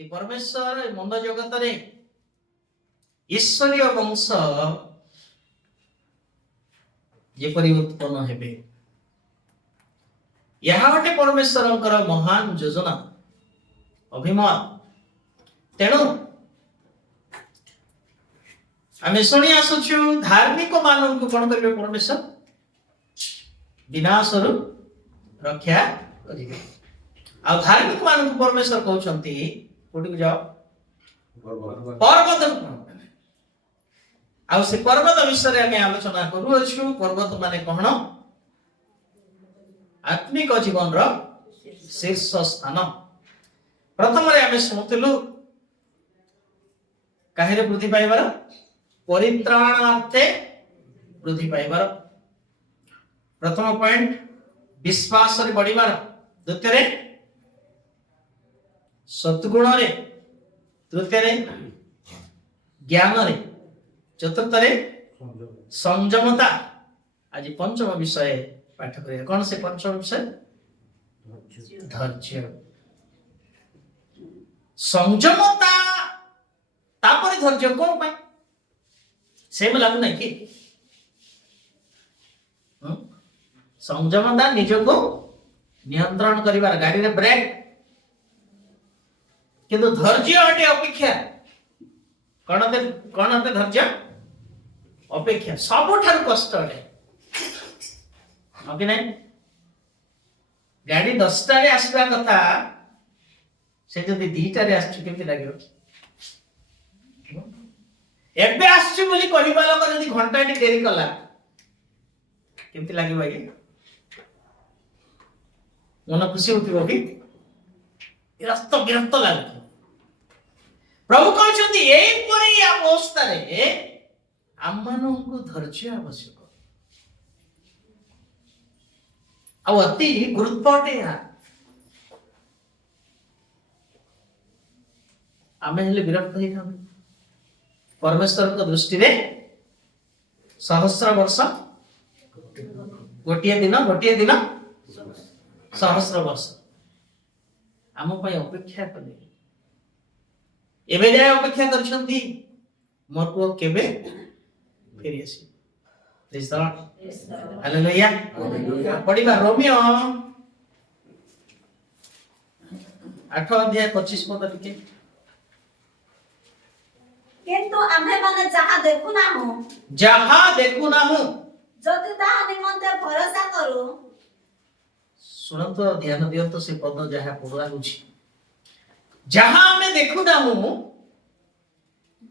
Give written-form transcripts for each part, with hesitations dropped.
कि परमेश्वर मंद जगत रे ईश्वरीय वंश जेपरी उत्पन्न हेबे यह गोटे परमेश्वरंकर महान योजना अभिमत तेणु आमे शुणी आसुछु धार्मिक मानव को कौन करिवे परमेश्वर विनाश रु रक्षा करिवे आ धार्मिक मानव को परमेश्वर कहउछंती कोठी जाओ पर्वत आ से पर्वत विषय रे आमे आलोचना करू अछु पर्वत माने कोन आत्मिक जीवन रो शीर्ष स्थान प्रथम रे आमे सुनतिलु काहेरे वृद्धि पाइबार परित्राणार्थे वृद्धि पाइबार प्रथम पॉइंट विश्वास रे बढ़िबार द्वितीय रे सद्गुण रे तृतीय रे ज्ञान रे चतुर्थ रे संयमता आज पंचम विषय पाठ करिया कौन से पंचम विषय धैर्य संयमता तापर धैर्य कोन पाई सेम लागु नै कि संयमता निजको नियंत्रण करिवार गाड़ी रे ब्रेक किंतु धैर्य अटे अपेक्षा कौन अटे धैर्य अपेक्षा सबठार कष्ट अटे ओके नहीं गाड़ी 10टा रे आसीबा कथा से जदी 2टा रे आछी केमति लागियो एबे आछी बोली कहिबा लोक जदी घंटा टी देरी कला केमति लागियो आगे मन खुशी होतिबो कि विरक्त लागो प्रभु कहउछंती एई परी अवस्था रे आम्मानन को धैर्य आवश्यक आ अति गुरुत्वटे आमे हेले विरक्त ही था परमेश्वर को दृष्टि रे सहस्र वर्ष गोटिए दिन सहस्र वर्ष आम पई अपेक्षा कले एबे जाय अपेक्षा करछंती मोर को केबे फेरि आसी प्रेज द लॉर्ड हालेलुया पढ़िबा रोमियो 8 अध्याय 25 पद टिके किंतु आम्हे माने जहा देखु ना हो जति ताहा निमंते भरोसा करू सुनंतो ध्यान दियंतो से पद जहा पढा होछि जहा हमें देखु ना हो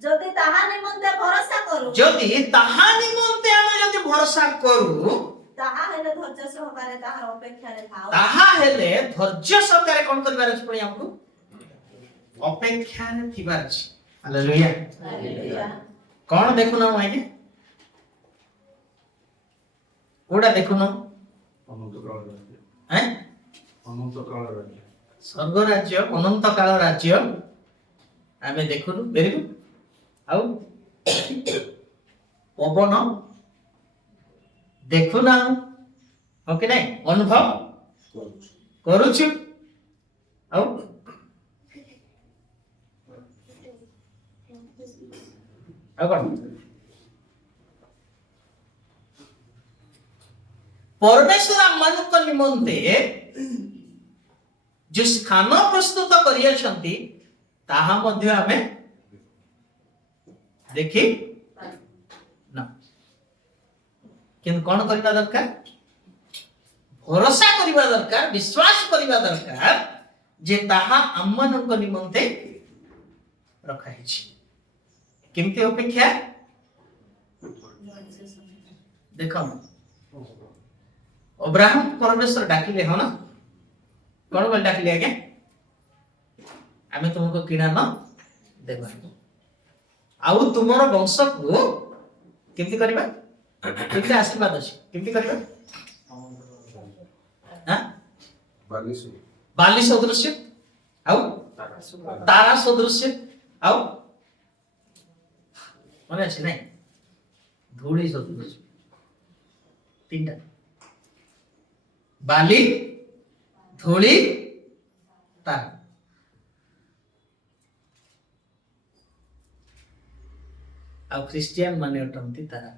जति ताहा निमंते भरोसा करू जति ताहा निमंते हम जति भरोसा करू ताहा हेले धैर्य सहकारे ताहार अपेक्षा रे थाओ ताहा हेले धैर्य सहकारे कोन करबार अछि पणी हमकु अपेक्षा रे थिबार अछि हालेलुया कौन देखु ना माइके कोडा देखु ना हैं अनंत काल राज्य स्वर्ग राज्य अनंत काल राज्य आमे देखुनु वेरी गुड आउ पवन देखु ना ओके नहीं अनुभव करूछु आउ परमेश्वर आमनक निमंते जो स्थान प्रस्तुत करियछंती ताहा मध्ये हमें देखि ना किन कोन करबा दरकार भरोसा करबा दरकार विश्वास करबा दरकार जे ताहा आमनक निमंते रखा हिछि केमती अपेक्षा देखो अब्राहम परमेश्वर डाकिले हो ना कौन बोल डाकिले आगे आमे तुमको किना न देबा आउ तुमरो वंश को केमती करबा केमती आशीर्वाद अछि केमती करबा हां बाली सदृश्य आउ तारा सदृश्य आउ माने अछि नै धूली सदृश्य तीनटा बाली धूली तारा ଆଉ ଖ୍ରୀଷ୍ଟିଆନ ମାନେ ଅଟନ୍ତି ତାରା।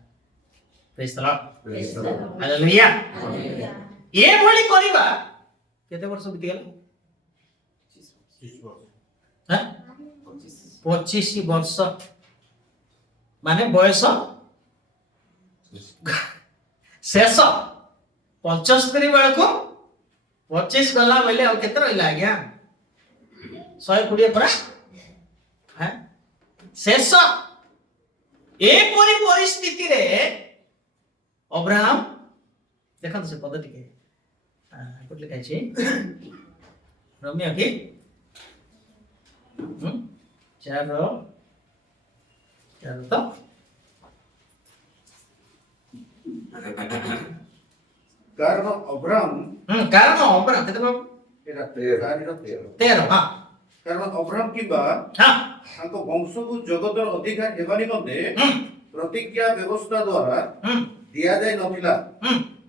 ପ୍ରେଜ୍ ଦ ଲର୍ଡ, ହାଲେଲୁୟା। ଏ ଭଳି କରିବା କେତେ ବର୍ଷ ବିତିଗଲା? 25 ବର୍ଷ, ମାନେ ବୟସ ଶେଷ 75 ବେଳକୁ 25 ଗଲା ବୋଇଲେ ଆଉ କେତେ ରହିଲା ଆଜ୍ଞା? 120 ପରା। ଶେଷ ଏପରି ପରିସ୍ଥିତିରେ ଅବ୍ରାହମ, ଦେଖନ୍ତୁ ସେ ପଦ ଟିକେ କୋଉଠି ଲେଖା ଅଛି? ରମ୍ୟ କି 4 ତ କାରଣ ଅବ୍ରାହମ କେତେ ବାବୁ? ଏଟା 13 13 ହଁ। କାରଣ ଅବ୍ରାହମ କିମ୍ବା ତାଙ୍କ ବଂଶକୁ ଜଗତର ଅଧିକାର ହେବା ନିମନ୍ତେ ପ୍ରତିଜ୍ଞା ବ୍ୟବସ୍ଥା ଦ୍ୱାରା ଦିଆଯାଇ ନଥିଲା,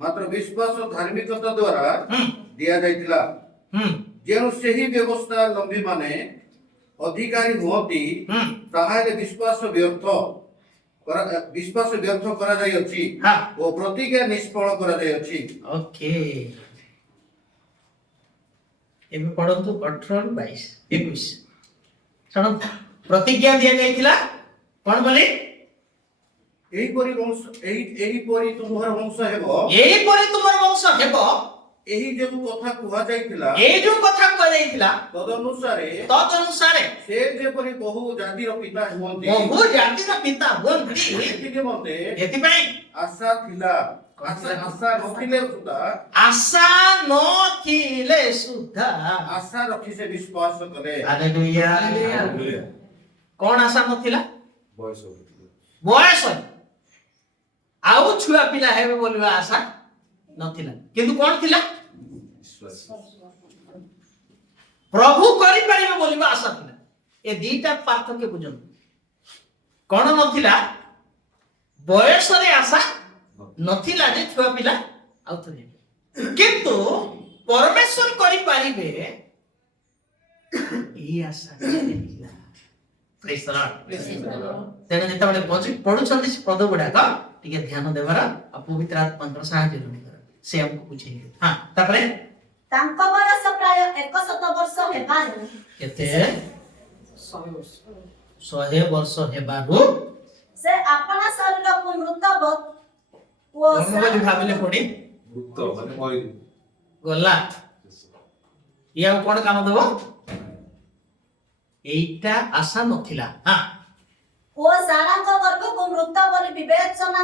ମାତ୍ର ବିଶ୍ୱାସ ଧାର୍ମିକତା ଦ୍ୱାରା ଦିଆଯାଇଥିଲା। ଯେଉଁ ସେହି ବ୍ୟବସ୍ଥା ଲମ୍ବୀ ମାନେ ଅଧିକାରୀ ହୁଅନ୍ତି, ତାହେଲେ ବିଶ୍ୱାସ ବ୍ୟର୍ଥ କରାଯାଇଅଛି ଓ ପ୍ରତିଜ୍ଞା ନିଷ୍ଫଳ କରାଯାଇଅଛି। ଓକେ, ଏବେ ପଢନ୍ତୁ 18, 22, 21 ଶୁଣନ୍ତୁ। ପ୍ରତିଜ୍ଞା ଦିଆଯାଇଥିଲା କଣ ବୋଲି? ଏହିପରି ତୁମର ବଂଶ ହେବ, ଏହି ଯେଉଁ କଥା କୁହାଯାଇଥିଲା ତଦନୁସାରେ ସେ ଯେପରି ବହୁ ଜାତିର ପିତା ହୁଅନ୍ତି, ଏଥିପାଇଁ ଆଶା ନଥିଲେ ସୁଦ୍ଧା ଆଶା ରଖି ସେ ବିଶ୍ୱାସ କଲେ। ହାଲେଲୁୟା। କଣ ଆଶା ନଥିଲା? ବୟସ ଆଉ ଛୁଆ ପିଲା ହେବେ ବୋଲିବା ଆଶା ନଥିଲା, କିନ୍ତୁ କଣ ଥିଲା? ପ୍ରଭୁ କରିପାରିବେ ବୋଲିବା ଆଶା ଥିଲା। ଏ ଦିଟା ପାର୍ଥକ୍ୟ ବୁଝନ୍ତୁ। କଣ ନଥିଲା? ବୟସରେ ଆଶା ନଥିଲା ଯେ ଛୁଆ ପିଲା ଆଉ ଥରେ, କିନ୍ତୁ ପରମେଶ୍ୱର କରିପାରିବେ ଏଇ ଆଶା ଥିଲା। ପ୍ରେଜ୍ ଦ ଲର୍ଡ। ତେଣୁ ଯେତେବେଳେ ପଢୁଛନ୍ତି ସେ ପଦ ଗୁଡାକ ଟିକେ ଧ୍ୟାନ ଦେବାର ଆଉ ପବିତ୍ର ଆତ୍ମାଙ୍କର ସାହାଯ୍ୟ ନେବାର ସେ ଆମକୁ ବୁଝେଇବେ। ତାପରେ ତାଙ୍କ ବୟସ ପ୍ରାୟ 100 ବର୍ଷ ହେବାରୁ, କେତେ? 100 ବର୍ଷ ହେବାରୁ ସେ ଆପଣା ଶରୀରକୁ ମୃତ ଭାବିଲେ ପଡି ଗଲା। ଇଏ ଆଉ କଣ କାମ ଦବ? ଏଇଟା ଆଶା ନଥିଲା। ଓ ସାରାଙ୍କ ଗର୍ଭକୁ ମୃତ ବୋଲି ବିବେଚନା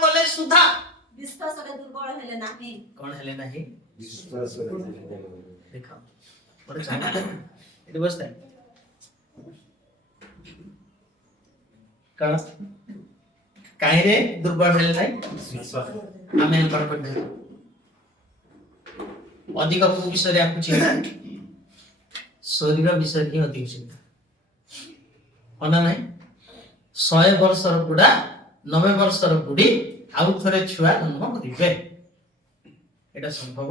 କଲେ ସୁଦ୍ଧା ବିଶ୍ୱାସରେ ଦୁର୍ବଳ ହେଲେ ନାହିଁ। କଣ ହେଲେ ନାହିଁ? ଦେଖ ଏଠି ବସିଥାଏ କଣ କାହିଁରେ ଦୁର୍ବଳ ହେଲେ ନାହିଁ? ଆମେ କଣ କରିଦେବୁ? ଅଧିକ କୋଉ ବିଷୟରେ ଆମକୁ ଚିନ୍ତା? ଶରୀର ବିଷୟରେ ହିଁ ଅଧିକ ଚିନ୍ତା ଅନା ନାହିଁ। 100 ବର୍ଷର ବୁଢା 90 ବର୍ଷର ବୁଢୀ ଆଉ ଥରେ ଛୁଆ ଜନ୍ମ କରିବେ, ଏଟା ସମ୍ଭବ?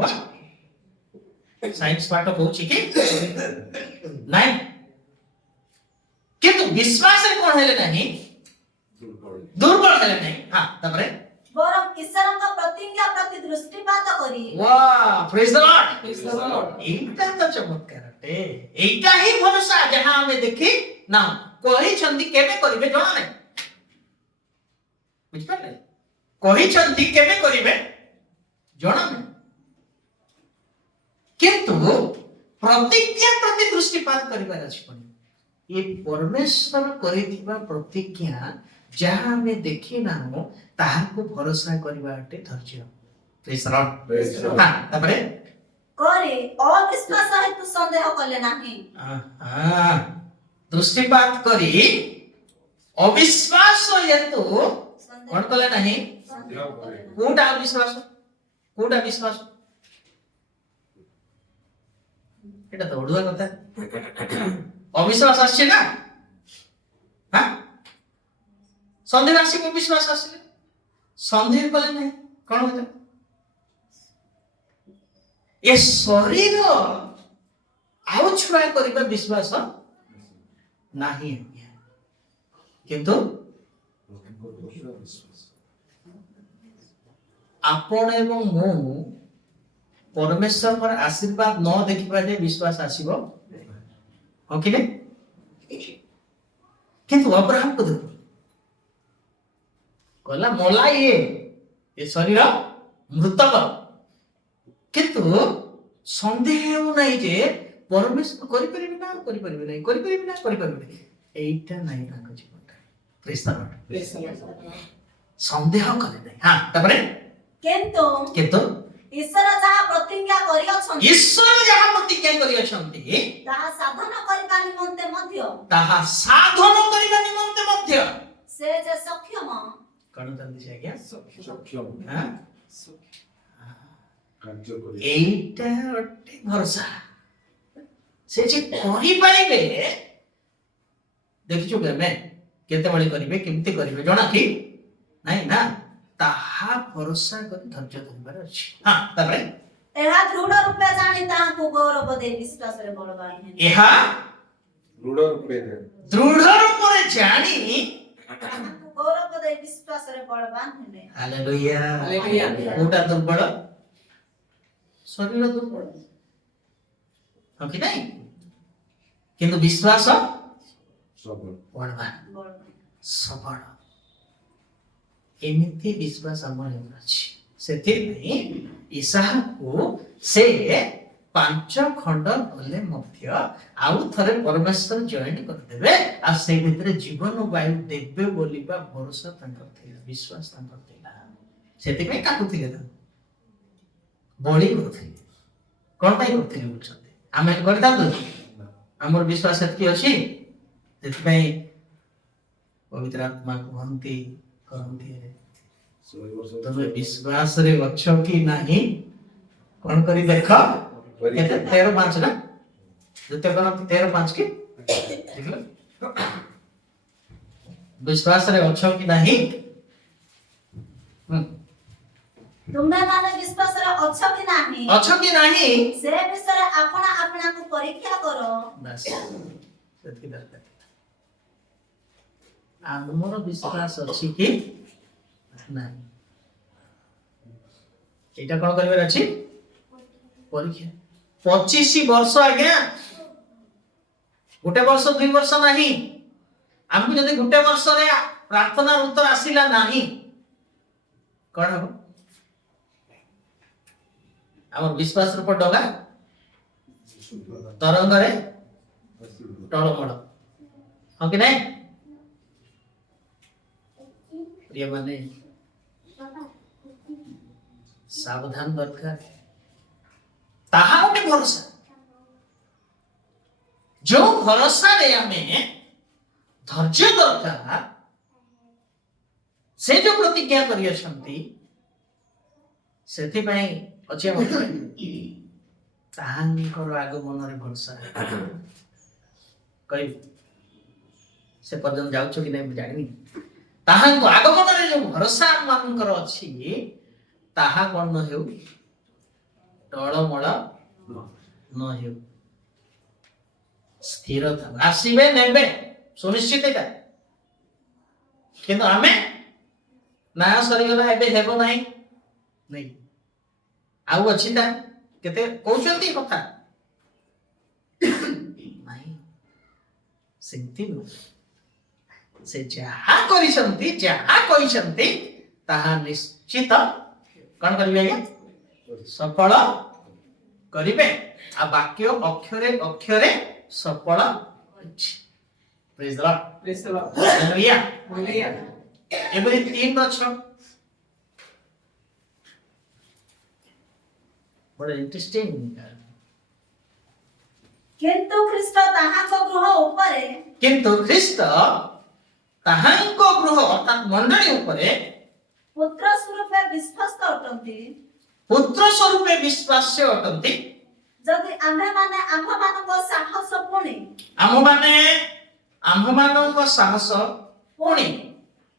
ସାଇନ୍ସ ପାଠ କହୁଛି କି ନାଇଁ? କିନ୍ତୁ ବିଶ୍ୱାସରେ କଣ ହେଲେ ନାହିଁ? ଦୁର୍ବଳ ହେଲେ ନାହିଁ। ତାପରେ ବରଂ ଈଶ୍ୱରଙ୍କ ପ୍ରତିଜ୍ଞା ପ୍ରତି ଦୃଷ୍ଟିପାତ କରି, ପ୍ରେଜ୍ ଦ ଲର୍ଡ। ଏଇଟା ତ ଚମତ୍କାରଟେ, ଏଇଟା ହିଁ ଭରସା ଯାହା ଆମେ ଦେଖି ନା କହିଛନ୍ତି କେବେ କରିବେ ଜଣା ନାହିଁ। ବୁଝିପାରିଲେ? କହିଛନ୍ତି କେବେ କରିବେ ଜଣା ନାହିଁ, କିନ୍ତୁ ପ୍ରତିଜ୍ଞା ପ୍ରତି ଦୃଷ୍ଟିପାତ କରିବାର ଅଛି। ଏ ପରମେଶ୍ୱର କରିଥିବା ପ୍ରତିଜ୍ଞା ଯାହା ଆମେ ଦେଖି ନାହୁଁ ତାହାକୁ ଭରସା କରିବା ଅଟେ ଧୈର୍ଯ୍ୟ। ପ୍ରେଜ୍ ଦ ଲର୍ଡ। ତାପରେ କରି ଅବିଶ୍ୱାସ ହେତୁ ସନ୍ଦେହ କଲେ ନାହିଁ। ଦୃଷ୍ଟିପାତ କରି ଅବିଶ୍ୱାସ ହେତୁ କଣ କଲେ ନାହିଁ? କୋଉଟା ଅବିଶ୍ୱାସ? କୋଉଟା ବିଶ୍ୱାସ? এটা তো ওড়ুয়া কথা। অবিশ্বাস আসছে না? সন্দেহ আসছে, অবিশ্বাস আসলে সন্দেহ কলে নাই কোন হতো? এ শরীর ଆଉ ଛୁଆ କରିବା ବିଶ୍ୱାସ नहीं किंतु आपण एवं मु परमेश्वर पर आशीर्वाद न देखिबा जे विश्वास आसीबो हो कि नहीं किंतु अब्राहम को देखो कहला मोला ये शरीर मृतक किंतु संदेह नहीं जे परमेश्वर करि परिबे ना करि परिबे नहीं करि परिबे ना करि परिबे नहीं एटा नहीं ताको जीवन प्रेज द लॉर्ड संदेह करे नहीं हां तबरे किंतु ईश्वर जहा प्रतिज्ञा करि अछंती ईश्वर जहा प्रतिज्ञा करि अछंती ताहा साधन करिबा निमंते मध्य ताहा साधन करिबा निमंते मध्य से जे सक्षम कण तंदी छै क्या सक्षम हां कार्य करि एटा अटे भरोसा से जे करि पाइबे देखिछु के मैं केते बळी करिवे केमते करिवे जणा कि नहीं ना ताहा भरोसा कर धैर्य धरबार अछि हां तबरे एहा दृढ़ रूपे जानि ताहा को गौरव दे विश्वास रे बलवान है एहा दृढ़ रूपे जानी ताहा को गौरव दे विश्वास रे बलवान है हालेलुया हालेलुया कोटा दुर्बल शरीर दुर्बल हो कि नहीं किंतु विश्वास सबल बलवान सबल एमिति विश्वास हमर अछि सेति ईसाह को से 5 खंड भले मध्य आउ थरे परमेश्वर जॉइन कर देबे आ से भितरे जीवन वायु देबे बोलिबा भरोसा तंकर थिला विश्वास तंकर थिला सेति में काटु थिले त बळी करथिले कोन ताई करथिले बुझते आमे करता तो हमर विश्वास एतकी अछि सेति में पवित्र आत्मा को हंती करंती तमे विश्वास रे अच्छो कि नहीं कोन करी देखो केते 13:5 ना जते कोन 13:5 की देखलो विश्वास रे अच्छो कि नहीं तुमे माने विश्वास रे अच्छो कि नहीं से विषय अपना अपना को परीक्षा करो बस सेति दरकार आमर विश्वास अछि कि नहीं एटा कोन करबे अछि परीक्षा 25 वर्ष आज्ञा गोटे वर्ष 2 वर्ष नहीं हमको जदि गोटे वर्ष रे प्रार्थना उत्तर आसिला नहीं कोन हो हमर विश्वास रूप डगा तरंग रे टळमळ हो कि नहीं प्रिय माने सावधान दरकार ताहा गोटे भरोसा जो भरोसा रे हमें धैर्य दरकार से जो प्रतिज्ञा करि अछंती सेति पई अछि ताहांकर आगमन रे भरोसा कहि से पर्यंत जाउछ कि नहीं जानि ताहांको आगमन रे जो भरोसा मानकर अछि ताहा कोन न हेउ टळमळ न हेउ स्थिर था आसीबे नेबे सुनिश्चित एटा किंतु आमे ना सरी गला एबे हेबो नाही नहीं आउ अछि ता केते कहउछंती कथा नाही सेंति नो से जहा करिसंती जहा कहिसंती ताहा निश्चित कोन करिवे आज्ञा सफल करिवे आ वाक्य अक्षरे अक्षरे सफल अछि praise the lord hallelujah hallelujah Ebury 3 अक्षर बड़ा इंटरेस्टिंग किंतु ख्रीष्ट ताहाको गृह अर्थात मंडली उपरे पुत्र स्वरूपे विश्वस्त अटंती पुत्र स्वरूपे विश्वास्य अटंती जदि आम्भे माने आम्भमानक साहस पुणी आम्भमानक साहस पुणी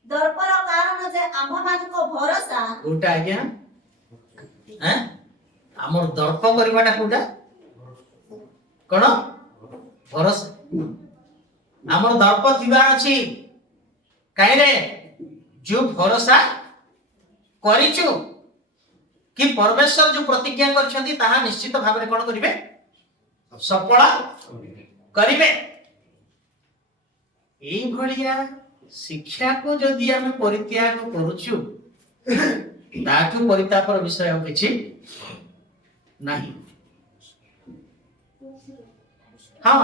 दर्पर कारण जे आम्भमानक भरोसा कोटा आज्ञा हैं हमर दर्प करबाटा कोटा कोन भरोसा हमर दर्प थिबार अछि काहे रे जो भरोसा करिछु कि परमेश्वर जो प्रतिज्ञा करछन्ती ताहा निश्चित भाबरे कोन करिवे सफल करिवे एई भलिया शिक्षा को जदि हम परित्याग करूछु ताठु परितापर विषय हम किछि नाही हाँ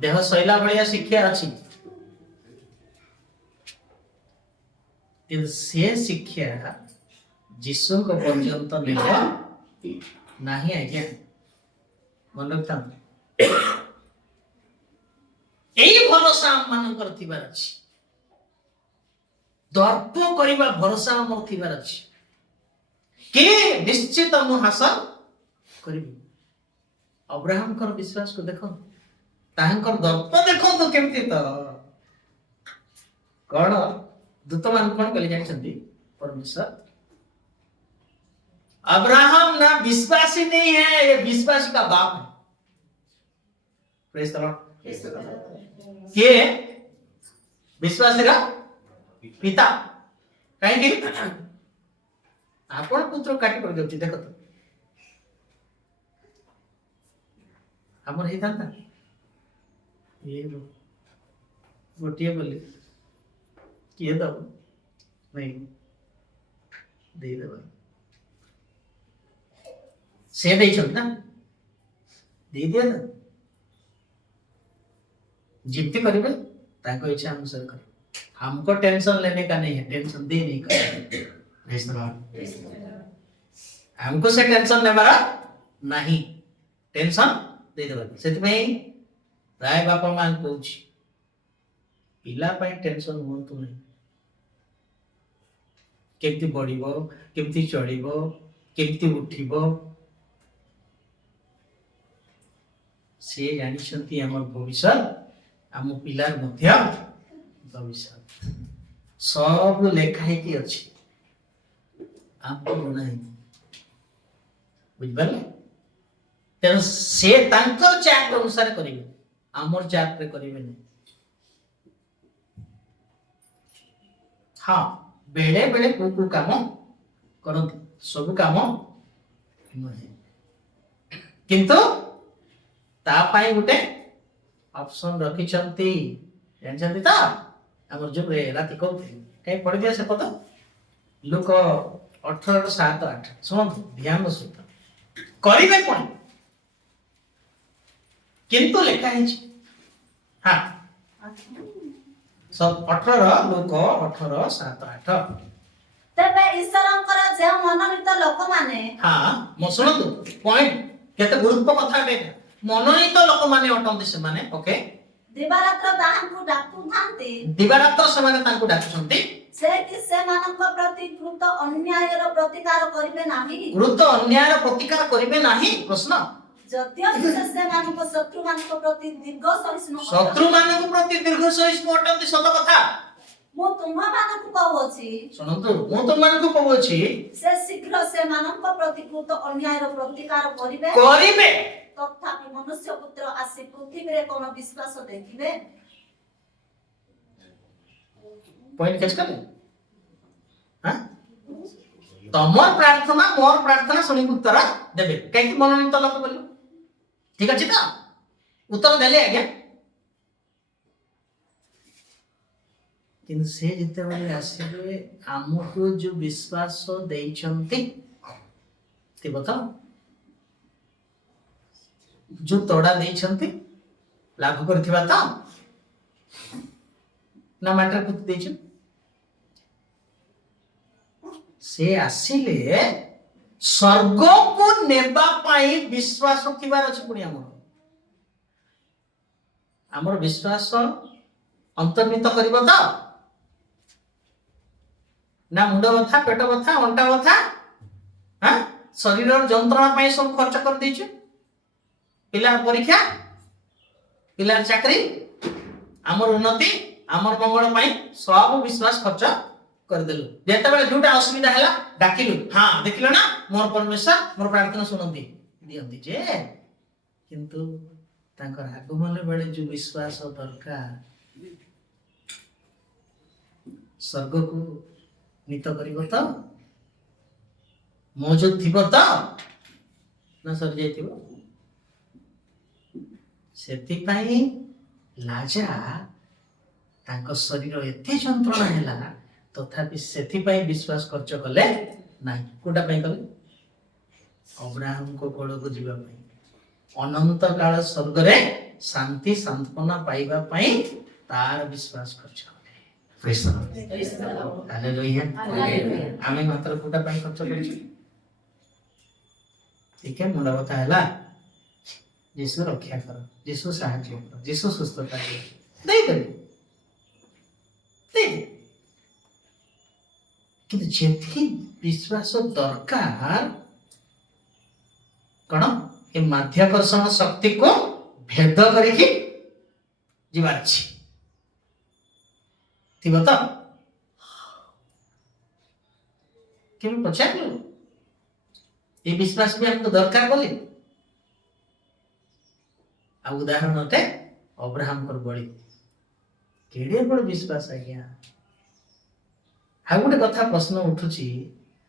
देह शैला भलिया शिक्षा अछि से शिक्षा जीशु को पर्यंत नेबो नाही आज्ञा मन रखता एई भरोसा मानकर थिबार अछि दर्प करिबा भरोसा हमर थिबार अछि के निश्चित मु हासिल करिबी अब्राहम कर विश्वास को देखो ताहंकर दर्प देखो तो केमति तो कोन दूत मान कोन कले जानिसंती परमेश्वर अब्राहम ना विश्वासी नहीं है ये विश्वासी का बाप है प्रेज द लॉर्ड के विश्वासी का पिता कहीं कि आपण पुत्र काटी कर देउची देखो तो हमर हे था ये गोटिए बोली किए दब नहीं दे दब से दे छन ना दे दिया ना जितने करिबे ताको इच्छा अनुसार कर हमको टेंशन लेने का नहीं है टेंशन दे नहीं कर हमको से टेंशन लेबार नहीं टेंशन दे देबा सेति में राय बापा मान कहूची पिला पाई टेंशन होंतु नहीं केमती बढ़िबो केमती चढ़िबो केमती उठिबो से जानिसंती हमर भविष्य हम पिलार मध्य भविष्य सब लेखा की अछि आपको नहीं बुझबले तेन से तांकर चार्ट अनुसार करिवे हमर चार्ट रे करिवे नहीं हाँ बेले बेले को काम करंती सब काम नहीं किंतु ता पाई गुटे ऑप्शन रखी छंती जानछंती ता हमर जो रे राती कहते कहीं पढ़ दिया से पता लोक 18:7-8 सुन ध्यान सुन करिवे कोन किंतु लेखा है हाँ सब 18 लोक 18:7-8 तबे ईश्वरंकर जे मनोनीत लोक माने हाँ म सुनतु पॉइंट केते गुरुत्व कथा बेटा मनोनीत लोक माने अटंती से माने ओके दिवारात्र ताहांकु डाकु थांती दिवारात्र से माने तांकु डाकुछंती से कि से मानक प्रति कृत अन्यायर प्रतिकार करिवे नाही कृत अन्यायर प्रतिकार करिवे नाही प्रश्न जद्य से मानक शत्रु मानक प्रति दीर्घ सहिष्णु शत्रु मानक प्रति दीर्घ सहिष्णु अटंती सत कथा मो तुम्हा मानक कहउछि सुनंतु मो तुम मानक कहउछि से शीघ्र से मानक प्रति कृत अन्यायर प्रतिकार करिवे करिवे तथापि मनुष्य पुत्र आसी पृथ्वी रे कोन विश्वास देखिबे पॉइंट कैच कर हां तमर प्रार्थना मोर प्रार्थना सुनी उत्तर देबे काहे कि मनोनीत लोक बोल ठीक अछि त उत्तर देले आज्ञा किंतु से जिते बले आसीबे हमको जो विश्वास देइछंती ते बताओ जो तोड़ा देइछंती लागू करथिबा त ना मैटर कुछ देइछ से आसिले स्वर्ग को नेबा पाई विश्वास थिबार अछि पुनी हमर विश्वास अंतर्निहित करिबो त ना मुंड बथा पेट बथा अंटा बथा हां शरीर जंत्रणा पाई सब खर्च कर देछ पिला परीक्षा पिला चाकरी हमर उन्नति हमर मंगल पाई सब विश्वास खर्च कर देलु जेते बेले जोटा असुविधा हैला डाकिलु हां देखिलो ना मोर परमेश्वर मोर प्रार्थना सुनंती दियंती जे किंतु ତାଙ୍କର ଆଗମନ ବେଳେ ଯୋଉ ବିଶ୍ୱାସ ଦରକାର ସ୍ୱର୍ଗକୁ ନୀତ କରିବ ତ ମୌଜୁଦ ଥିବ ତ ନା ସରିଯାଇଥିବ। ସେଥିପାଇଁ ଲାଜା ତାଙ୍କ ଶରୀର ଏତେ ଯନ୍ତ୍ରଣା ହେଲା ତଥାପି ସେଥିପାଇଁ ବିଶ୍ୱାସ ଖର୍ଚ୍ଚ କଲେ ନାହିଁ। କୋଉଟା ପାଇଁ କଲେ? ଅବ୍ରାହମଙ୍କ କୋଳକୁ ଯିବା ପାଇଁ, ଅନନ୍ତ କାଳ ସ୍ୱର୍ଗରେ ଶାନ୍ତି ସାନ୍ତ୍ୱନା ପାଇବା ପାଇଁ ତାର ବିଶ୍ୱାସ ଖର୍ଚ୍ଚ କଲେ। ହାଲେଲୁୟା। ଆମେ ମାତ୍ର କୋଉଟା ପାଇଁ ଖର୍ଚ୍ଚ କରିଛୁ? ଟିକେ ମୁଣ୍ଡ ବଥା ହେଲା, ଯୀଶୁ ରକ୍ଷା କର, ଯୀଶୁ ସାହାଯ୍ୟ କର, ଯୀଶୁ ସୁସ୍ଥତା ଦିଅ, ଦେଇଦେବେ। କିନ୍ତୁ ଯେତିକି ବିଶ୍ୱାସ ଦରକାର କଣ ଏ ମାଧ୍ୟାକର୍ଷଣ ଶକ୍ତିକୁ ଭେଦ କରିକି ଯିବାର ଅଛି। ଥିବ ତ? କେବେ ପଚାରିଲୁ ଏ ବିଶ୍ୱାସ ବି ଆମକୁ ଦରକାର ବୋଲି? ଆଉ ଉଦାହରଣଟେ ଅବ୍ରାହମଙ୍କର ବଳି, କେଡେ ବଡ଼ ବିଶ୍ୱାସ ଆଜ୍ଞା। ଆଉ ଗୋଟେ କଥା ପ୍ରଶ୍ନ ଉଠୁଛି,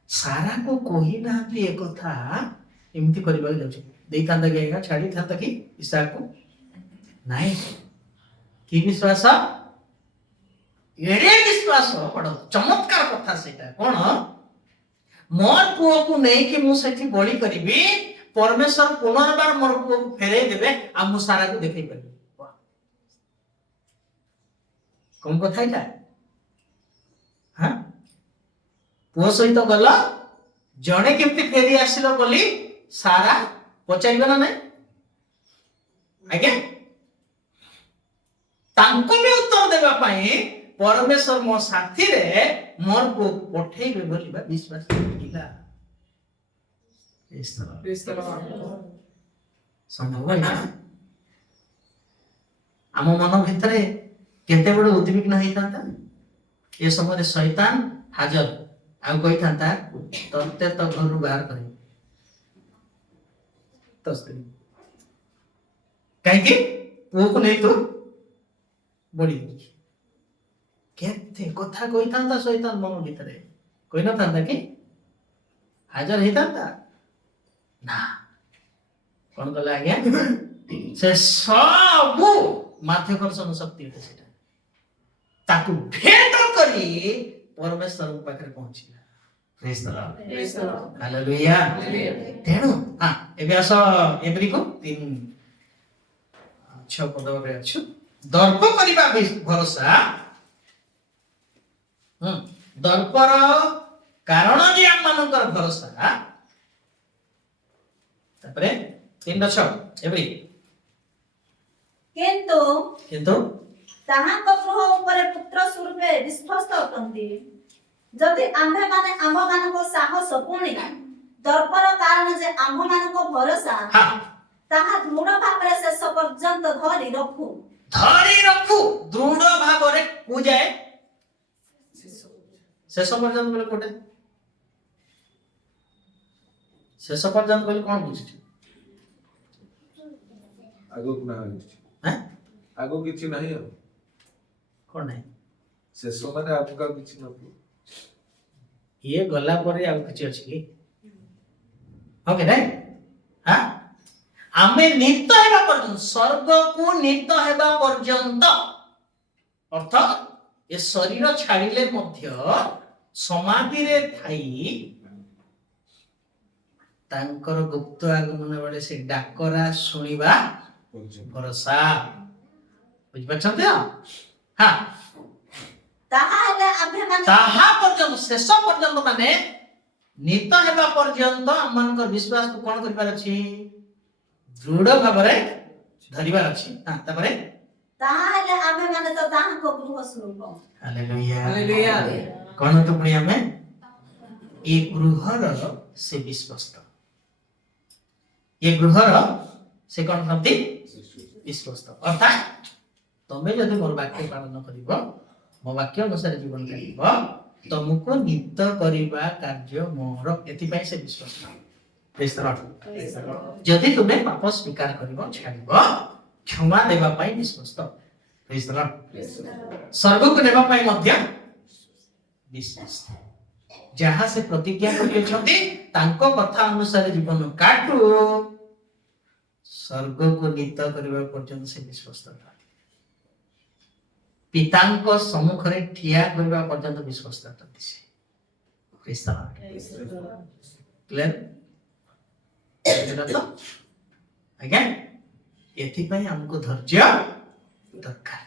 ସାରାକୁ କହିନାହାନ୍ତି ଏ କଥା, ଏମିତି କରିବାକୁ ଯାଉଛି। ଦେଇଥାନ୍ତା କି ଆଜ୍ଞା, ଛାଡ଼ିଥାନ୍ତା କି ଇସାକୁ? ନାଇଁ। କି ବିଶ୍ୱାସ? ଏଡେ ବିଶ୍ୱାସ, ବଡ଼ ଚମତ୍କାର କଥା ସେଇଟା। କଣ? ମୋର ପୁଅକୁ ନେଇକି ମୁଁ ସେଠି ବଳି କରିବି, ପରମେଶ୍ୱର ପୁନର୍ବାର ମୋର ପୁଅକୁ ଫେରେଇ ଦେବେ, ଆଉ ମୁଁ ସାରାକୁ ଦେଖେଇ ପାରିବି। କଣ କଥା ଏଇଟା? ପୁଅ ସହିତ ଗଲ, ଜଣେ କେମିତି ଫେରି ଆସିଲ ବୋଲି ସାରା ପଚାରିବ ନା ନାଇଁ? ଆଜ୍ଞା, ତାଙ୍କୁ ବି ଉତ୍ତର ଦେବା ପାଇଁ ପରମେଶ୍ୱର ମୋ ସାଥିରେ ମୋର ପୁଅକୁ ପଠେଇବେ ବୋଲି ବିଶ୍ୱାସ ଥିଲା। ସମ୍ଭବ ଆମ ମନ ଭିତରେ କେତେ ବଡ଼ ଉଦ୍ବିଗ୍ନ ହେଇଥାନ୍ତା ଏ ସମୟରେ ଶୈତାନ ହାଜର, ଆଉ କହିଥାନ୍ତା ତତେ ତ ଘରୁ ବାହାର କରିବି। କାହିଁକି? ପୁଅକୁ ନେଇ ତୁ ବଳି ଦଉଛୁ। କେତେ କଥା କହିଥାନ୍ତା ଶୈତାନ ମନ ଭିତରେ, କହିନଥାନ୍ତା କି? ହାଜର ହେଇଥାନ୍ତା ନା। କଣ କଲେ ଆଜ୍ଞା? ସେ ସବୁ ମାଧ୍ୟାକର୍ଷଣ ଶକ୍ତି ଅଟେ, ସେଟା ତାକୁ ଭେଦ କରି ପରମେଶ୍ୱରଙ୍କ ପାଖରେ ପହଞ୍ଚିଲା। ହାଲେଲୁୟା। ତେଣୁ ଏବେ ଆସ ଏବ୍ରିକୁ 3:6 ପଦରେ ଅଛୁ। ଦର୍ପ କରିବା ଭରସା, ଦର୍ପର କାରଣ ଯେ ଆମମାନଙ୍କର ଭରସା। ତାପରେ 3:6 ଏବ୍ରି, କିନ୍ତୁ ତାହାଙ୍କ ଗୃହ ଉପରେ ପୁତ୍ର ସ୍ୱରୂପେ ବିଶ୍ୱସ୍ତ ଅଟନ୍ତି। ଯଦି ଆମ୍ଭେମାନେ ଆମ୍ଭମାନଙ୍କ ସାହସ ପୁଣି ଦର୍ପର କାରଣ ଯେ ଆମ୍ଭମାନଙ୍କ ଭରସା, ତାହା ଦୃଢ ଭାବରେ ଶେଷ ପର୍ଯ୍ୟନ୍ତ ଧରି ରଖୁ। ଦୃଢ ଭାବରେ କୁ ଯାଏ ଶେଷ ପର୍ଯ୍ୟନ୍ତ ବୋଲେ କୋଟେ? ଶେଷ ପର୍ଯ୍ୟନ୍ତ ବୋଲେ କଣ ବୁଝୁଛୁ? ଆଗକୁ କିଛି ନାହିଁ। ଆଉ କଣ ନାହିଁ? ଶେଷ ମାନେ ଆଗକୁ ଆଉ କିଛି ନଥିବ। ଇଏ ଗଲା ପରେ ଆଉ କିଛି ଅଛି କି? ଓକେ ନାଇଁ? ଆମେ ନିତ ହେବା ପର୍ଯ୍ୟନ୍ତ, ସ୍ୱର୍ଗକୁ ନିତ ହେବା ପର୍ଯ୍ୟନ୍ତ, ଅର୍ଥ ଏ ଶରୀର ଛାଡ଼ିଲେ ମଧ୍ୟ ସମାଧିରେ ଥାଇ ତାଙ୍କର ଗୁପ୍ତ ଆଗମନ ବେଳେ ସେ ଡାକରା ଶୁଣିବା ଭରସା। ବୁଝିପାରୁଛନ୍ତି? ତାହା ପର୍ଯ୍ୟନ୍ତ, ଶେଷ ପର୍ଯ୍ୟନ୍ତ, ମାନେ ନିତ ହେବା ପର୍ଯ୍ୟନ୍ତ ଆମମାନଙ୍କର ବିଶ୍ୱାସକୁ କଣ କରିବାର ଅଛି? ଦୃଢ ଭାବରେ ଧରିବାର ଅଛି। ତାପରେ କଣ ତ ପୁଣି ଆମେ ଏ ଗୃହର ସେ ବିଶ୍ୱସ୍ତ, ଏ ଗୃହର ସେ କଣ କହନ୍ତି? ବିଶ୍ୱସ୍ତ। ଅର୍ଥାତ୍ ତମେ ଯଦି ମୋର ବାକ୍ୟ ପାଳନ କରିବ, ମୋ ବାକ୍ୟ ଅନୁସାରେ ଜୀବନ କାଟିବ, ତମକୁ ନିତ କରିବା କାର୍ଯ୍ୟ ମୋର, ଏଥିପାଇଁ ସେ ବିଶ୍ୱସ୍ତ। ଯଦି ତୁମେ ପାପ ସ୍ୱୀକାର କରିବ, ଛାଡ଼ିବ, क्षमा देवा पाई विश्वस्त प्रेज द लॉर्ड स्वर्ग को नेबा पाई मध्य विश्वस्त जहाँ से प्रतिज्ञा करियछथि तांको कथा अनुसार जीवन काटू स्वर्ग को नीत करबा पर्यंत से विश्वस्त था पितांको सम्मुख रे ठिया करबा पर्यंत विश्वस्त था प्रेज द लॉर्ड क्लियर तो आज्ञा एथिपाई हमको धैर्य दरकार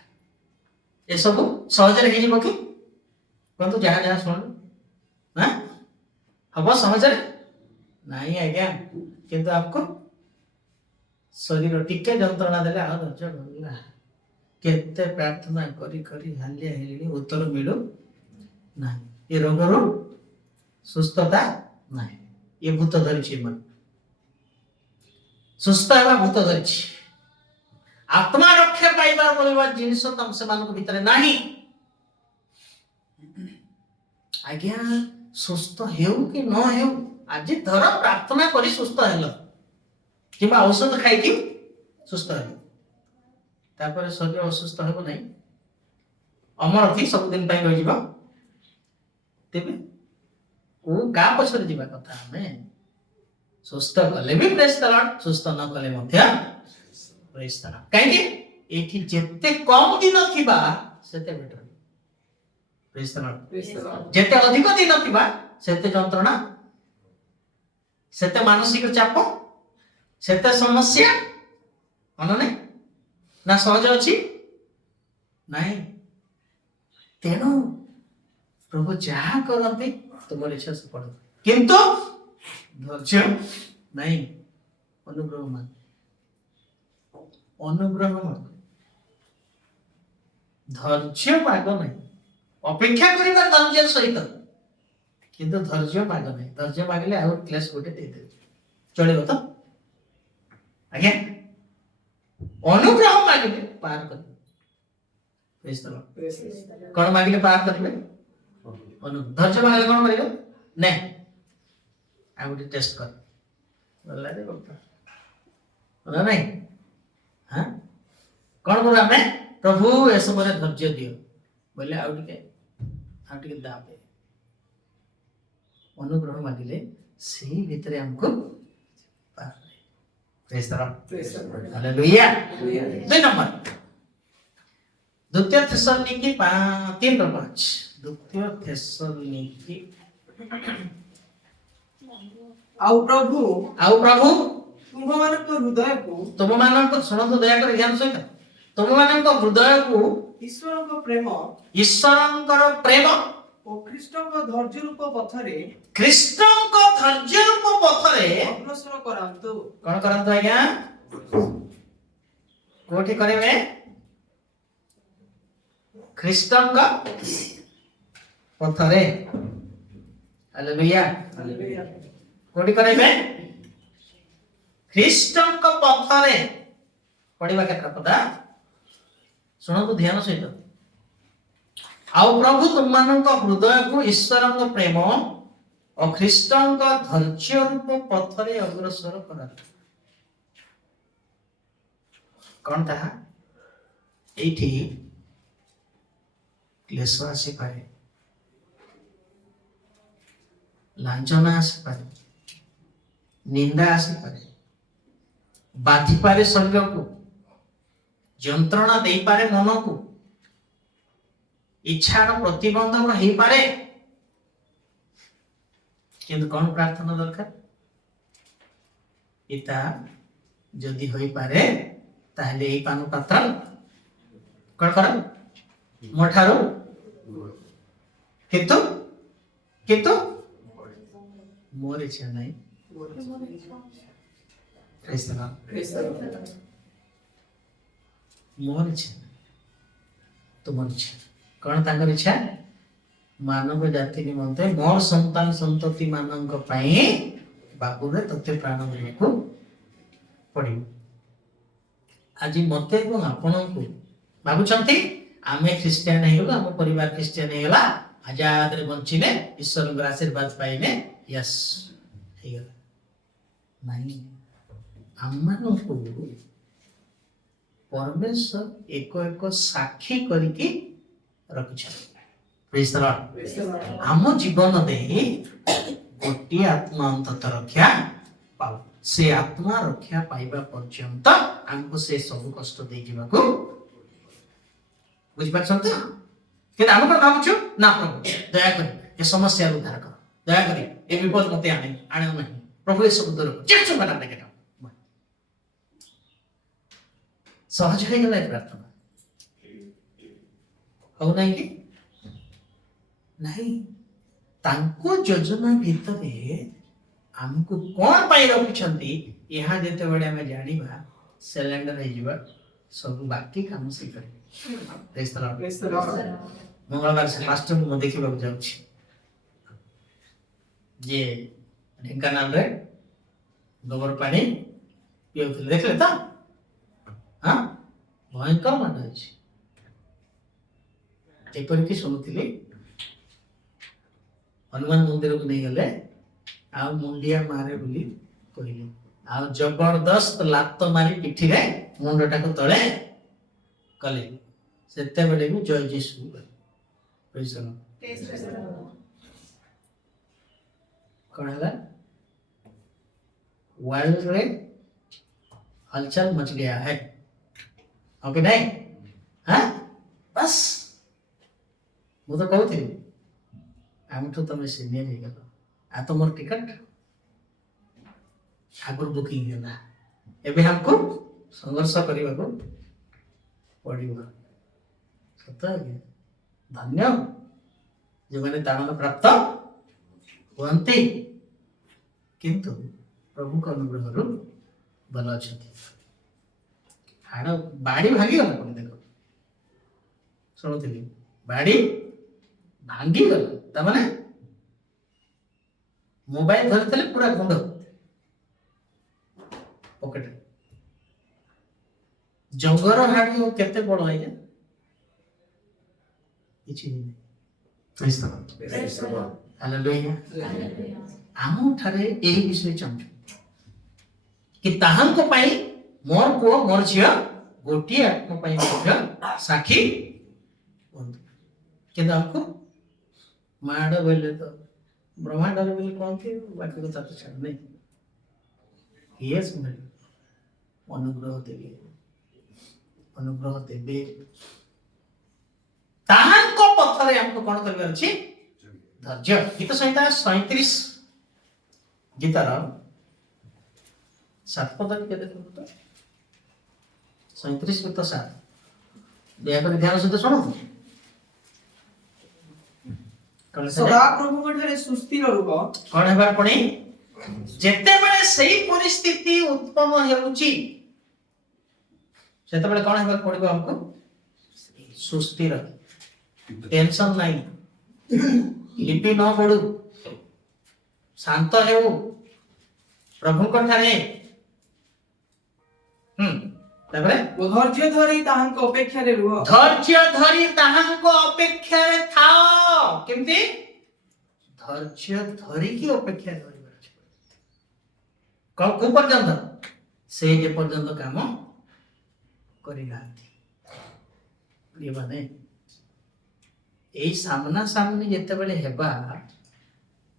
ये सब सहज रे हेजिबो कि कोन जहाँ जहाँ सुन हां हबो सहज रे नहीं आज्ञा किंतु आपको शरीर टिके जंत्रणा देले आ धैर्य गला केते प्रार्थना करी करी हालिया हेलिनी उत्तर मिलु नाही ये रोगरो सुस्थता नाही ये भूत धरिछि मन सुस्थ हेबा भूत धरिछि आत्मा रक्षा पाइबार बोलबा जिनिस तम से मान भितर नाही आज्ञा सुस्थ हेउ कि न हेउ आज धर प्रार्थना करी सुस्थ हेलो किबा औषध खाइ कि सुस्थ हेलो तापर शरीर असुस्थ हेबो नाही अमर थी सब दिन पाई रहि जिवो तेबे ओ गा पछर जिबा कथा हमें सुस्थ कले भी प्रेस द लॉर्ड सुस्थ न कले मध्य प्रेस द लॉर्ड काहे कि एठी जेते कम दिन थिबा सेते बेटर प्रेस द लॉर्ड जेते अधिक दिन थिबा सेते जंत्रणा सेते मानसिक चाप सेते समस्या अनने ना सहज अछि नाही तेनो प्रभु जहाँ करते तुम इच्छा से पढ़ो किंतु धैर्य नहीं अनुग्रह मान धैर्य माग नहीं अपेक्षा करिबा धैर्य सहित किंतु धैर्य माग नहीं धैर्य मागले आउ क्लास गोटे दे दे चलिबो तो आज्ञा अनुग्रह मागले पार कर प्रेज द लॉर्ड कोन मागले पार करबे धैर्य मागले कोन करियो ने आ गोटे टेस्ट कर बोला रे बोलता नहीं हाँ कौन बोला मैं प्रभु ए समय धैर्य दियो बोले आउ टिके दाबे अनुग्रह मागिले सेही भितरे हमको praise the lord hallelujah 2 number द्वितीय थेसलोनिकी 3:5 द्वितीय थेसलोनिकी आउ प्रभु तुम मान को सुनो तो दया कर ध्यान सहित तुम मान को हृदय को ईश्वर को प्रेम और ख्रीष्ट को धैर्य रूप पथरे अग्रसर करांतु कौन करंतु आज्ञा कोठी करेबे ख्रीष्टन का पथरे हालेलुया कोठी करेबे ख्रीष्टन का पथरे पढ़िबा केतना पदा सुनो तो ध्यान सहित आउ प्रभु तुम मान को हृदय को ईश्वर को प्रेम और ख्रीष्टन का धैर्य रूप पथरे अग्रसर करा कौन था एठी क्लेश आसी पारे लांछना आसी पारे निंदा आसी पारे बाधी पारे शरीर को जंत्रणा दे पारे मन को इच्छार प्रतिबंधक हो पारे किंतु कौन प्रार्थना दरकार इता जदि होई पारे ताहले एई पानु पात्र कौन कर मोठारो किंतु किंतु मोर इच्छा नहीं मोर इच्छा तुम इच्छा कौन तांकर इच्छा मानव जाति निमंते मोर संतान संतति मानक पई बाबू रे तते प्राण देने को पड़ियो आज मते को आपण को बाबू चंती आमे क्रिश्चियन हे गेला हम परिवार क्रिश्चियन हे गेला आजाद रे बंचिने ईश्वर के आशीर्वाद पाइने यस हे गेला नहीं हमन को परमेश्वर एक एक साक्षी करके रखिछन प्रेज द लॉर्ड आम जीवन दे गोटे आत्मा अंतत रक्षा पाऊ से आत्मा रक्षा पाइबा पर्यंत हमको से सब कष्ट दे जीवाको बुझ पाछन त कि हम कोन भाबुछु ना प्रभु दया करी ये समस्या उद्धार कर दया करी ये विपद मते आने नहीं प्रभु ये सब दूर चिट्ठ बना दे के सहज हो गला प्रार्थना हो नहीं कि नहीं तांको योजना भितरे हमको कौन पाई रखिछंती यहाँ जेते बड़े हमें जानिबा सिलेंडर हो जिबा सब बाकी काम से करे प्रेज द लॉर्ड मंगलवार से मास्टर को देखिबा जाउछि जे ढेंकानाल रे गोबर पानी पिउथिले देखले त हां भयंकर माने अछि एपर कि सुनुथिले हनुमान मंदिर को नहीं गले आ मुंडिया मारे बोली कहले आ जबरदस्त लात मारी पिठी रे मुंडटा को तळे कले सेते बेले भी जय यीशु प्रेज द लॉर्ड कौन है वर्ल्ड रे हलचल मच गया है ओके नहीं हाँ बस वो तो कहते हम तो तमें सीनियर ही गलो आ तो मोर टिकट आगुर बुकिंग है एबे हमको संघर्ष करने को पड़ेगा सत्य है धन्य जो मैंने दान प्राप्त हुअन्ति किंतु प्रभु का अनुग्रह भल अच्छा हाड़ बाड़ी भांगी गला पुणी देख शुणुली बाड़ी भांगी गला तमाने मोबाइल धरते पूरा गुंड पकेट जंगर हाड़ी केते बड़ है किछि नहीं प्रेज द लॉर्ड हालेलुया आम ठारे यही विषय चाहूँ कि ताहन को पाई मोर को मोर झिया गोटिए आत्मा पाई साक्षी किंतु हमको माड़ बोले तो ब्रह्मांड बोले कौन थे बाकी को तो छाड़ नहीं ये सुन अनुग्रह देवे ताहन को पत्थर हमको कौन करबार अछि धैर्य गीत संहिता 37 गीतार 7 पद के देखो तो 37 गीत 7 दया कर ध्यान सहित सुनो सदा प्रभु को ठारे सुस्थिर रुह कोन हेबार पणी जेते बेले सही परिस्थिति उत्पन्न हेउची सेते बेले कोन हेबार पड़िबो हमको सुस्थिर टेंशन नहीं लिपि न पड़ू शांत हेउ प्रभु को ठारे तापरे धैर्य धरी ताहांको अपेक्षा रे रुह धैर्य धरी ताहांको अपेक्षा रे थाओ केमती धैर्य धरी की अपेक्षा करिबार अछि को पर्यंत से जे पर्यंत काम करि नाथि ये माने एई सामना सामने जेते बेले हेबा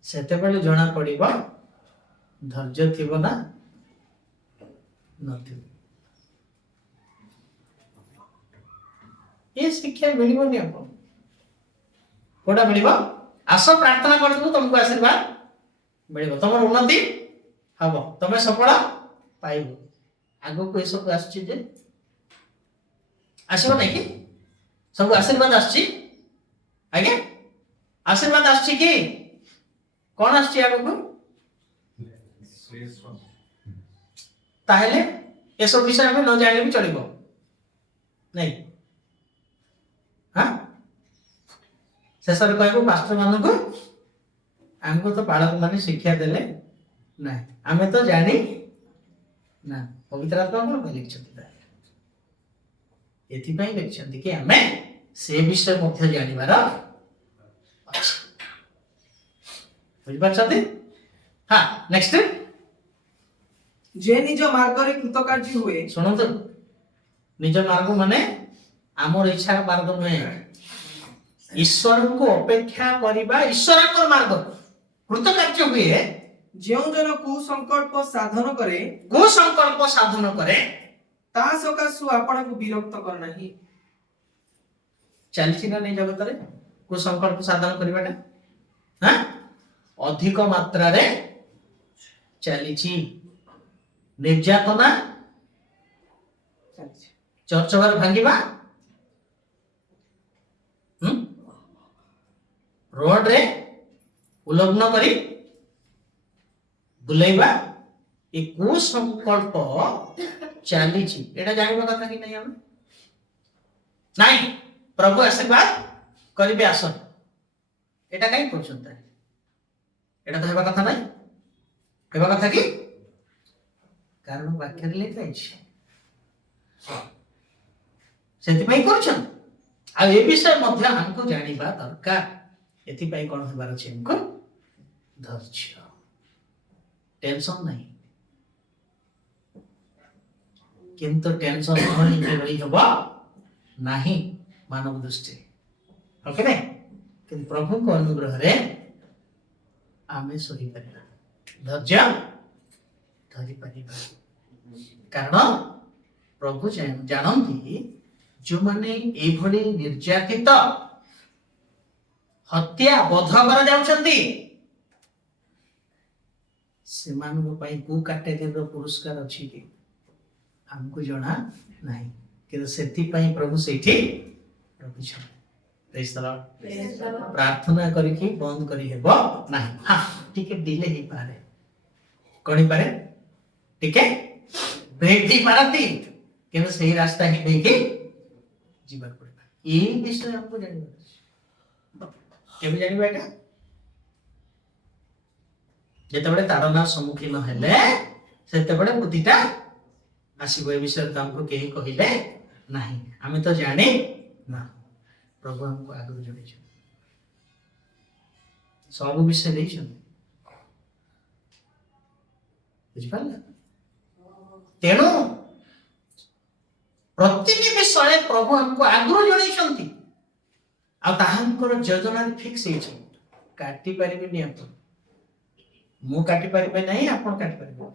सेते बेले जणा पड़िबो धैर्य थिबो ना नथिबो ये शिक्षा मिलिबोनी आपन कोडा मिलिबो आसो प्रार्थना करथु तुमको आशीर्वाद मिलिबो तमर उन्नति हबो तमे सफल पाइबो आगो को सब आछि जे आसीबो नै कि सब आशीर्वाद आछि आगे आशीर्वाद आछि कि कोन आछि आगो को ताहेले ये सब विषय हमें न जाने भी चलिबो नहीं हाँ शेषर कहबो मास्टर मान को हमको तो बालक माने शिक्षा देले नहीं आमे तो जानी ना पवित्र आत्मा कोन लिखछथि एथि पई लिखछथि कि हमें से विषय मध्य जानिबार अछि बुझ पाछथि हाँ नेक्स्ट जे निज मार्ग रे कृतकार्य हुए सुनंतु निज मार्ग माने आमर इच्छा मार्ग नुहे ईश्वर को अपेक्षा करिबा ईश्वर को मार्ग कृतकार्य हुए ଯେଉଁ ଜଣ କୁସଂକଳ୍ପ ସାଧନ କରେ को संकल्प साधन करे ତା ସକାଶୁ ଆପଣଙ୍କୁ ବିରକ୍ତ କର ନାହିଁ। चलछि ना नहीं जगत रे को संकल्प साधन करिबाटा हां अधिक मात्रा रे चलिछि निर्यातना ଚାଲିଛି। चर्च घर भांगिबा रोड रे उल्लंघन करी बुलाइबा ए को संकल्प चलिछि एटा जानिबा कथा कि नहीं हम नहीं प्रभु आशीर्वाद करिबे आसन एटा काई करछन एटा तो हेबा कथा नहीं हेबा कथा कि कारण वाक्य रे लिखा अछि सेति पई करछन आ ए विषय मध्य हमको जानिबा दरकार एथि पई कोन हेबार छै हमको धैर्य टेंशन नहीं किंतु टेंशन नहीं के रही हबा नहीं मानव दृष्टि ओके नहीं किंतु प्रभु को अनुग्रह रे आमे सही परिबा धैर्य धरि परिबा कारण प्रभु जानती जो माने ए भली निर्यातित हत्या बोध कर जाउछंती सेमानको पई को कैटेगरी पुरस्कार अछि कि हमको जणा नाही कि सेति पई प्रभु सेठी प्रभु छ प्रेज द लॉर्ड प्रार्थना करी कि बंद करी हेबो नाही हां ठीक है डिले ही पारे कोनी पारे ठीक है ब्रेक ही पारती कि सही रास्ता ही देखि जीवा पड़ेगा ये विषय हमको जानिबा केबे जानिबा एटा जेतेबेले तारना सम्मुखीन हेले सेतेबेले बुद्धिटा आसीबो ए विषय हमको केही कहिले नाही आमे तो जाने ना प्रभु हमको आगु जोड़े छ सब विषय देई छ बुझ पाला तेणु प्रत्येक विषय प्रभु हमको आगु जोड़े छंती आ ताहांकर योजना फिक्स हे छ काटी परिबे नि आपण मु काटी परिबे नहीं आपण काटी परिबे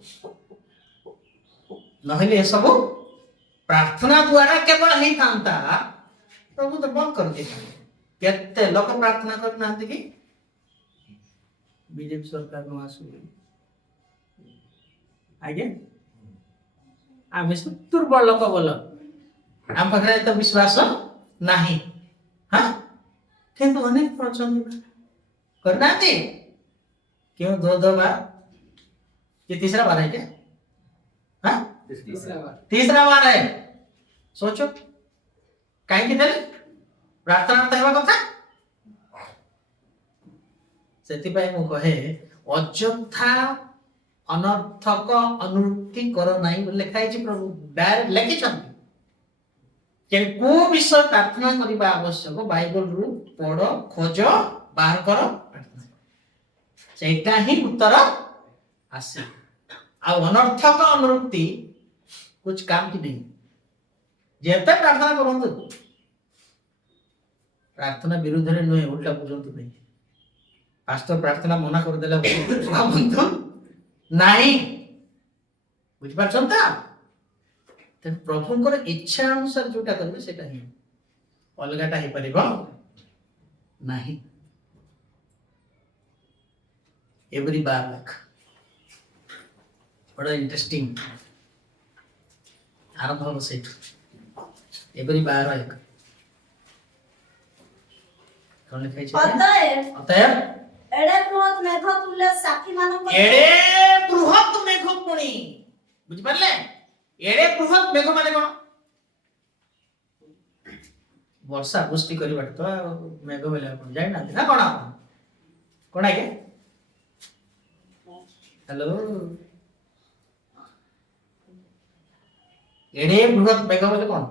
नहले सब प्रार्थना द्वारा केवल ही थांता प्रभु तो बंद कर देता केते लोक प्रार्थना कर नांती कि बीजेपी सरकार नो आसु आगे आमे दुर्बल लोक बोल आम पाखरे तो विश्वास नाही हां किंतु अनेक प्रचंड करनाती क्यों दो बार ये तीसरा बार है क्या हाँ तीसरा बार है सोचो कहीं की देले प्रार्थना तो हेबा कथा सेति पई मु कहे अଯଥା अनर्थक अनुक्ति करो नहीं लिखाई छी प्रभु डायरेक्ट लिखि छथि के को विषय प्रार्थना करबा आवश्यक बाइबल रु पढ़ो खोजो बाहर करो सेटा ही उत्तर आसे आ अनर्थक अनुक्ति कुछ काम की नहीं जेते प्रार्थना करंतु प्रार्थना विरुद्ध रे नय उल्टा बुझंतु नहीं पास्टर प्रार्थना मना कर देला भाबंतु नहीं बुझ पाछंता त प्रभुंकर इच्छा अनुसार जोटा करबे सेटा ही अलगाटा ही परिबो नहीं एवरी बार लक बड़ा इंटरेस्टिंग आरंभ हो सेट एवरी बार एक कौन लिखाई छै अतएव एडे बृहत मेघ तुल्य साखी मानक एडे बृहत मेघ पुणी बुझ परले एडे बृहत मेघ माने कोन वर्षा वृष्टि करी बात तो मेघ बेले अपन जाय ना ना कोन अपन कोन आके हेलो एडे बृहत मेघ बोले कोन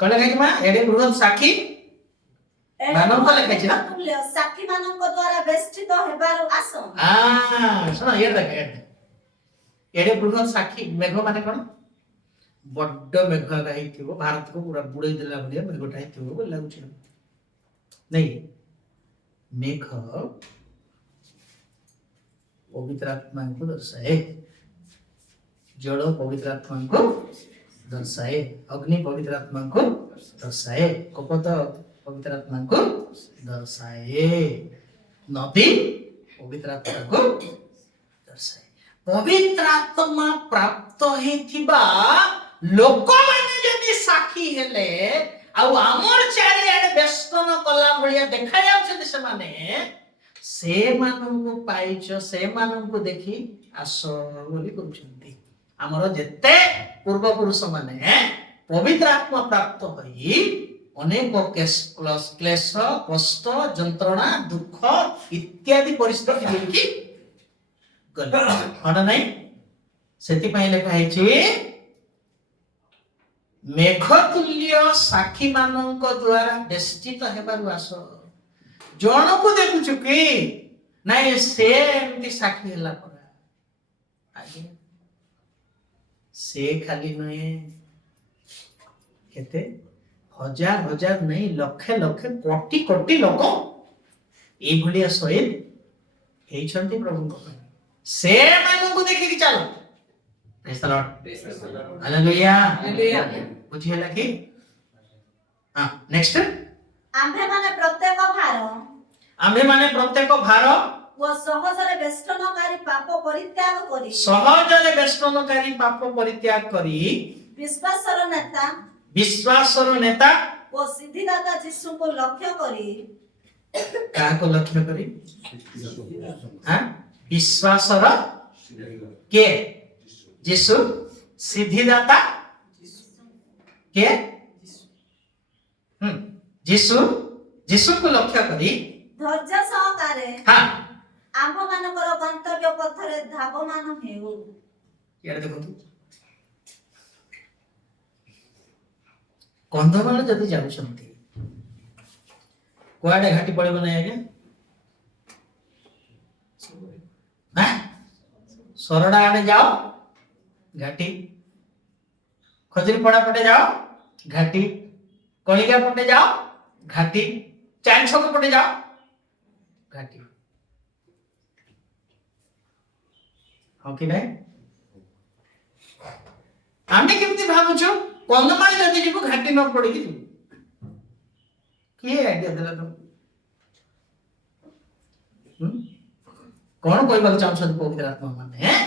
कले कहि मा एडे बृहत साखी मानव को लिखा छै ना तुल्य साखी मानक द्वारा बेष्टित हेबारो आसो सुनो ये देख एडे बृहत साक्षी मेघ माने कौन बड्ड मेघ गाइथिबो भारत को पूरा बुड़े देला बलिया मेघटा हिथिबो बोल लागुछ नहीं मेघ पवित्र आत्मा को दर्शाए जल पवित्र आत्मा को दर्शाए अग्नि पवित्र आत्मा को दर्शाए कपट पवित्र आत्मा को दर्शाए नदी पवित्र आत्मा को दर्शाए पवित्र आत्मा प्राप्त हेथिबा लोक माने जदि साक्षी हेले आ हमर चारिआडे बेस्तन कला भलिया देखा जाउछथि से माननको पाइछ से माननको देखि आस बोली करूछन्ति हमर जेते पूर्व पुरुष माने पवित्र आत्मा प्राप्त होई अनेक क्लेश कष्ट जंत्रणा दुख इत्यादि परिस्थिति देखि गले हटा नहीं सेति पई लेखा हैछि मेघतुल्य साक्षी मानक द्वारा बेष्टित हेबारु आस जन को देखुछु कि नहीं से एमती साक्षी होला पर आगे से खाली नहे केते हजार हजार नहीं लक्षे लक्षे कोटि कोटि लोक ए भलिया शहीद हेइछन्ति प्रभु को से मानक देखि कि चलो praise the lord hallelujah hallelujah बुझियला कि हां नेक्स्ट आम्भे माने प्रत्येक भार व सहजरे बेष्टनकारी पाप परित्याग करी विश्वासर नेता व सिद्धिदाता यीशु को लक्ष्य करी का को लक्ष्य करी हां विश्वासर के यीशु सिद्धिदाता के यीशु को लक्ष्य करी धैर्य सहकारे हां आम्भ मानकर गंतव्य पथरे धावमान हेउ यार देखो कंधमाल जदि जाउछन्ति कुआडे घाटी पड़िबो नै आगे हां सरडा आडे जाओ घाटी खजरी पड़ा पटे जाओ घाटी कलिगा पटे जाओ घाटी चाइन छक पटे जाओ घाटी हो कि नहीं आमे केमती भाबुछु कंदमाल जदि जीवु घाटी न पड़ी कि के आइडिया देला तो कोन कहबा चाहछन पवित्र आत्मा माने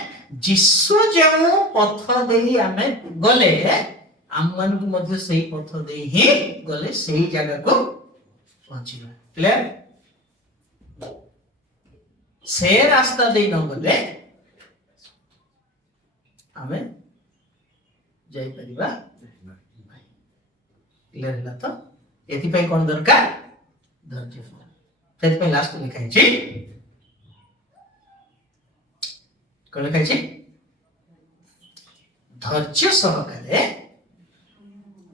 जिसु जेउ पथ देही आमे गले आम मन को मध्य सही पथ दे ही गले सही जगह को पहुंचीबा क्लियर से रास्ता दे न गले आमे जाई परिबा क्लियर होला तो एथि पई कोन दरकार धैर्य सेति पई लास्ट लिखाइ छी कोन लिखाइ छी धैर्य सहकारे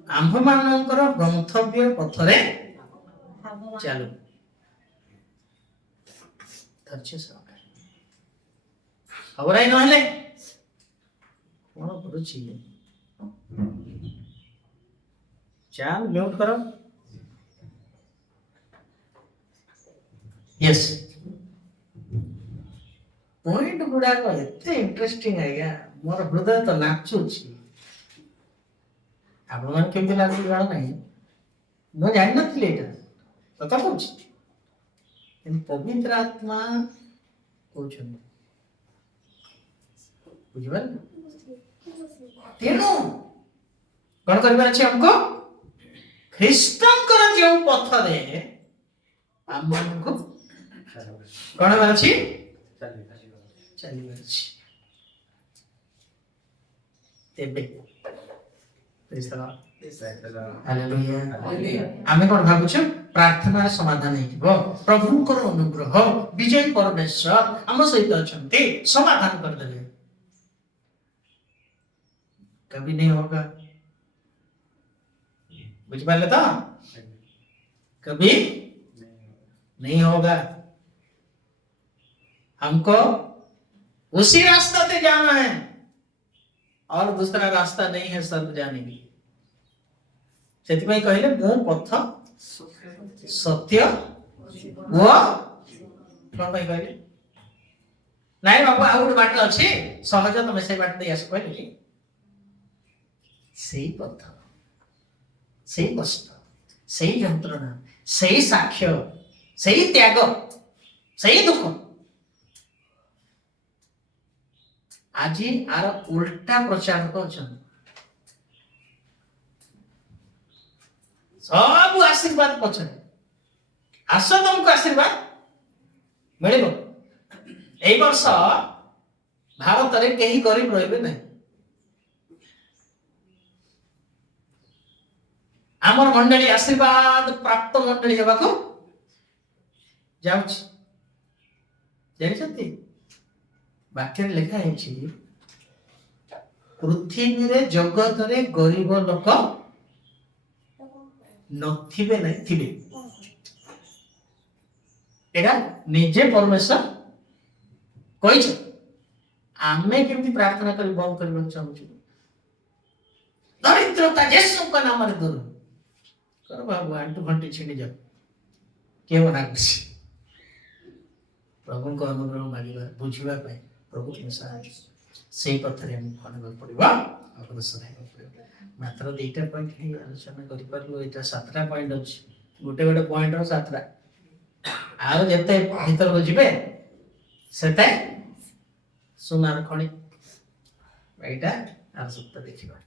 आम्भ मानकर गंतव्य पथरे चलो धैर्य सहकारे खबर आई नहले कोन करूची चाल म्यूट करो यस पॉइंट गुडा को एते इंटरेस्टिंग आइगा मोर हृदय तो नाचुची आपण मन केमती लागु जाण नाही मो जान नथिले एटा कथा कहूची इन पवित्र आत्मा कहउछन बुझिबल तेनो कोन करबा अछि हमको ख्रिस्टन कर जो पथ रे हमन को कोन अछि चली अछि तेबे प्रेज द लॉर्ड हालेलुया आमे कोन भाबुछु प्रार्थना समाधान हेइबो प्रभुकर अनुग्रह विजय परमेश्वर हम सहित अछन्ते समाधान कर देले कभी नहीं होगा बुझ पाले तो कभी नहीं होगा हमको उसी रास्ते पे जाना है और दूसरा रास्ता नहीं है स्वर्ग जाने के लिए। ସେଥିପାଇଁ କହିଲେ ମୁଁ ପଥ ସତ୍ୟ ଓ କଣ ପାଇଁ କହିଲେ ନାଇଁ ବାବୁ ଆଉ ଗୋଟେ ବାଟ ଅଛି ସହଜ ତମେ ସେଇ ବାଟ ଦେଇ ଆସ କହିଲେ ସେଇ ପଥ ସେଇ କଷ୍ଟ ସେଇ ଯନ୍ତ୍ରଣା ସେଇ ସାକ୍ଷ୍ୟ ସେଇ ତ୍ୟାଗ ସେଇ ଦୁଃଖ ଆଜି ଆର ଉଲ୍ଟା ପ୍ରଚାରକ ଅଛନ୍ତି। ସବୁ ଆଶୀର୍ବାଦ ପଛରେ ଆସ ତମକୁ ଆଶୀର୍ବାଦ ମିଳିବ। এই ବର୍ଷ ଭାରତରେ କେହି ଗରିବ ରହିବେ ନାହିଁ। ଆମର ମଣ୍ଡଳୀ ଆଶୀର୍ବାଦ ପ୍ରାପ୍ତ ମଣ୍ଡଳୀ ହେବାକୁ ଯାଉଛି। ଜାଣିଛନ୍ତି ବାକ୍ୟରେ ଲେଖା ହେଇଛି ପୃଥିବୀରେ ଜଗତରେ ଗରିବ ଲୋକ ନଥିବେ ନାହିଁ ଥିବେ। ଏଇଟା ନିଜେ ପରମେଶ୍ୱର କହିଛ। ଆମେ କେମିତି ପ୍ରାର୍ଥନା କରି ବନ୍ଦ କରିବାକୁ ଚାହୁଁଛୁ ଦରିଦ୍ରତା ଯୀଶୁଙ୍କ ନାମରେ ଦୂର କର ବାବୁ ଆଣ୍ଠୁ ଘଣ୍ଟି ଛିଣ୍ଡି ଯାଉ କିଏ ମନା କରୁଛି ପ୍ରଭୁଙ୍କ ଅନୁଗ୍ରହ ମାଗିବା ବୁଝିବା ପାଇଁ ପ୍ରଭୁ ସାହାଯ୍ୟ ସେଇ ପଥରେ ଆମକୁ କରିବାକୁ ପଡିବ ଅଗ୍ରସର ହେବାକୁ ପଡିବ। ମାତ୍ର 2ଟା ପଏଣ୍ଟ ହିଁ ଆଲୋଚନା କରିପାରିଲୁ। ଏଇଟା 7ଟା ପଏଣ୍ଟ ଅଛି ଗୋଟେ ଗୋଟେ ପଏଣ୍ଟର 7ଟା ଆଉ ଯେତେ ଭିତରକୁ ଯିବେ ସେତେ ସୁନାର ଖଣି ଏଇଟା ଆର ସପ୍ତାହ ଦେଖିବା।